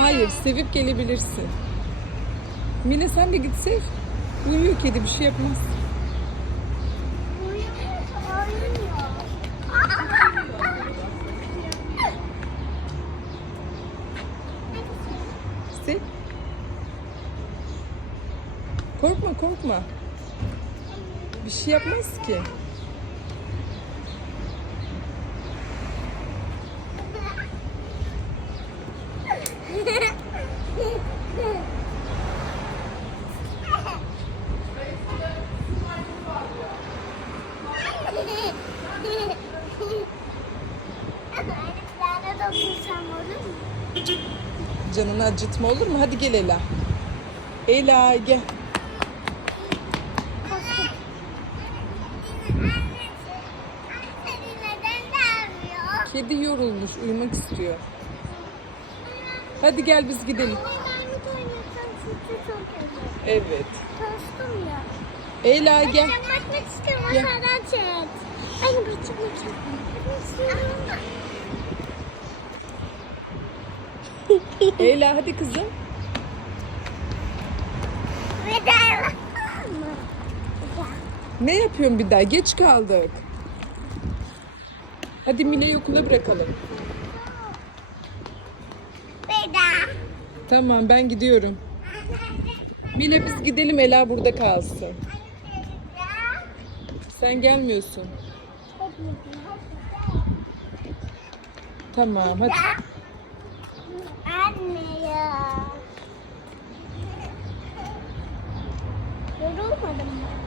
Hayır, sevip gelebilirsin. Mine sen de git sev. Uyuyor kedi bir şey yapmaz. Sev. Korkma korkma. Bir şey yapmaz ki. Ben de dokunsam olur mu? Canını acıtma olur mu? Hadi gel Ela. Ela gel. Kedi yorulmuş, uyumak istiyor. Hadi gel biz gidelim. Çok güzel. Evet. Tostum ya. Ela gel. Ben bakmak istiyorum. Gel. Aşağıdan çek. Ay bir çıkmak istiyorum. Ela hadi kızım. Bir daha. Ne yapıyorsun bir daha? Geç kaldık. Hadi Mile'yi okula bırakalım. Bir daha. Tamam ben gidiyorum. Mile biz gidelim Ela burada kalsın. Sen gelmiyorsun. Tamam hadi. Anne ya. Yorulmadım mı?